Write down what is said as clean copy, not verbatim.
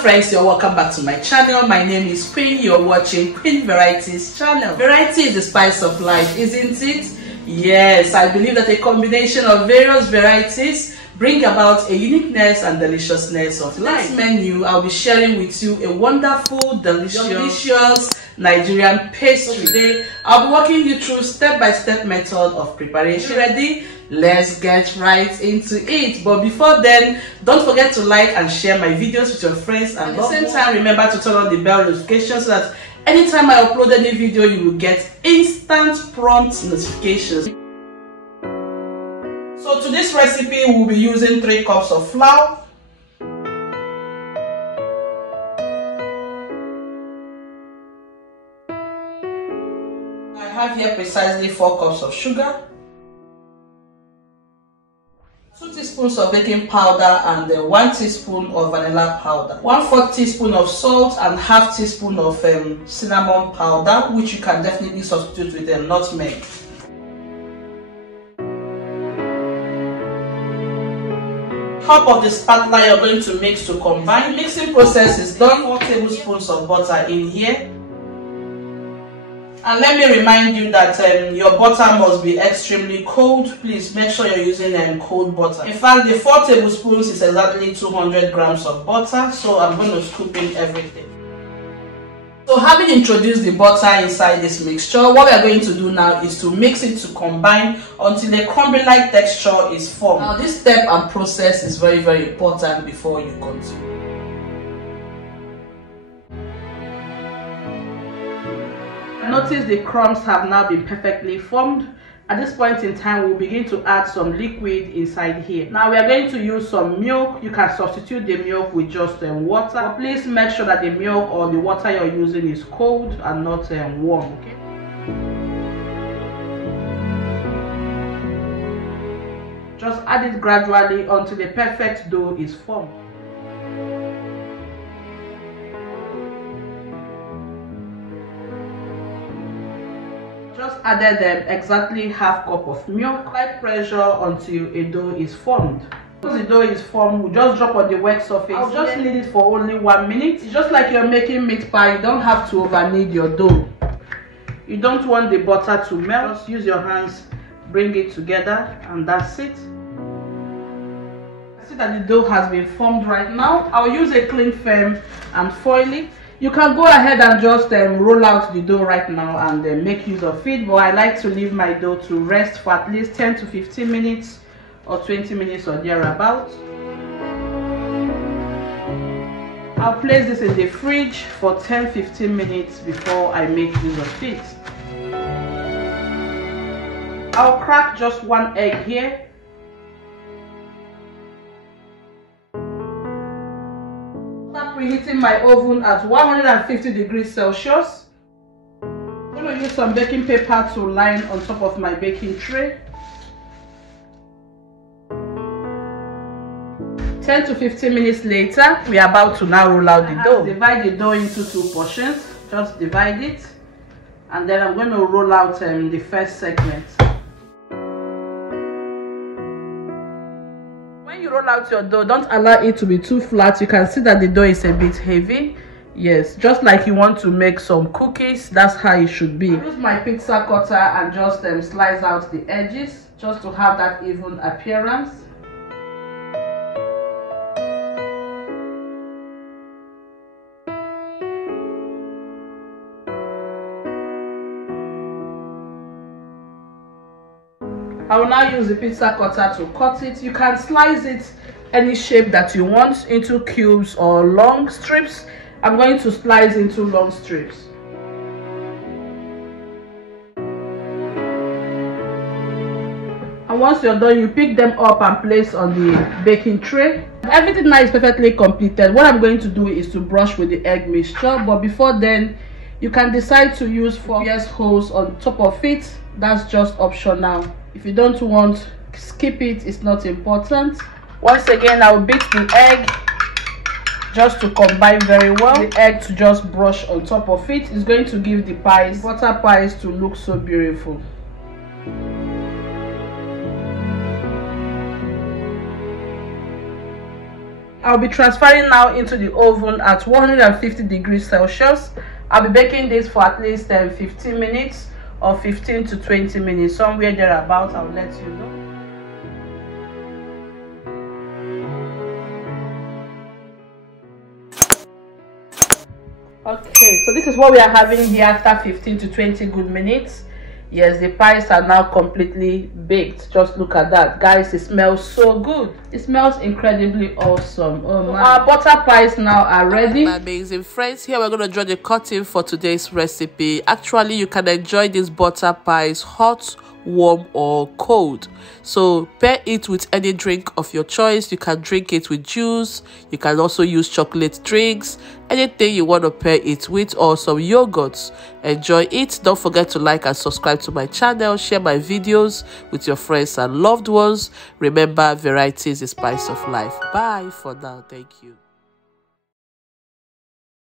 friends, you're welcome back to my channel. My name is Queen. You're watching Queen Varieties channel. Variety is the spice of life, isn't it? Yes, I believe that a combination of various varieties bring about a uniqueness and deliciousness of life. This menu, I'll be sharing with you a wonderful, delicious Nigerian pastry. Today, I'll be walking you through step-by-step method of preparation. Ready? Let's get right into it. But before then, don't forget to like and share my videos with your friends, and at the same time, remember to turn on the bell notification so that anytime I upload any video, you will get instant prompt notifications. So to this recipe, we'll be using 3 cups of flour, I have here precisely 4 cups of sugar, 2 teaspoons of baking powder and 1 teaspoon of vanilla powder, 1/4 teaspoon of salt and ½ teaspoon of cinnamon powder, which you can definitely substitute with a nutmeg. Top of the spatula you're going to mix to combine. Mixing process is done. 4 tablespoons of butter in here. And let me remind you that your butter must be extremely cold. Please make sure you're using cold butter. In fact, the 4 tablespoons is exactly 200 grams of butter. So I'm going to scoop in everything. So having introduced the butter inside this mixture, what we are going to do now is to mix it to combine until a crumbly-like texture is formed. Now this step and process is very, very important before you continue. Notice the crumbs have now been perfectly formed. At this point in time, we'll begin to add some liquid inside here. Now we are going to use some milk. You can substitute the milk with just water. But please make sure that the milk or the water you're using is cold and not warm. Okay? Just add it gradually until the perfect dough is formed. Just added exactly ½ cup of milk. Apply pressure until a dough is formed. Once the dough is formed, we'll just drop on the work surface. I'll just knead it for only 1 minute. It's just like you're making meat pie. You don't have to over knead your dough. You don't want the butter to melt. Just use your hands, bring it together, and that's it. I see that the dough has been formed right now. I'll use a cling film and foil it. You can go ahead and just roll out the dough right now and make use of it, but I like to leave my dough to rest for at least 10 to 15 minutes or 20 minutes or thereabouts. I'll place this in the fridge for 10-15 minutes before I make use of it. I'll crack just 1 egg here. Preheating my oven at 150 degrees Celsius. I'm going to use some baking paper to line on top of my baking tray. 10 to 15 minutes later, we are about to now roll out the dough. Divide the dough into 2 portions. Just divide it, and then I'm going to roll out the first segment. When you roll out your dough, don't allow it to be too flat. You can see that the dough is a bit heavy. Yes, just like you want to make some cookies, that's how it should be. I use my pizza cutter and just slice out the edges just to have that even appearance. I will now use the pizza cutter to cut it. You can slice it any shape that you want, into cubes or long strips. I'm going to slice into long strips. And once you're done, you pick them up and place on the baking tray. Everything now is perfectly completed. What I'm going to do is to brush with the egg mixture, but before then, you can decide to use 4 Tbs holes on top of it. That's just optional. If you don't want, skip it, it's not important. Once again, I will beat the egg just to combine very well. The egg to just brush on top of it is going to give the pies, butter pies, to look so beautiful. I'll be transferring now into the oven at 150 degrees Celsius. I'll be baking this for at least 15 minutes or 15 to 20 minutes, somewhere thereabout. I'll let you know. Okay, so this is what we are having here after 15 to 20 good minutes. Yes, the pies are now completely baked. Just look at that, guys. It smells so good. It smells incredibly awesome. Oh my. Our butter pies now are ready. My amazing friends, here we're going to draw the curtain for today's recipe. Actually, you can enjoy these butter pies hot, warm or cold. So pair it with any drink of your choice. You can drink it with juice. You can also use chocolate drinks, anything you want to pair it with, or some yogurts. Enjoy it. Don't forget to like and subscribe to my channel. Share my videos with your friends and loved ones. Remember, variety is the spice of life. Bye for now. Thank you.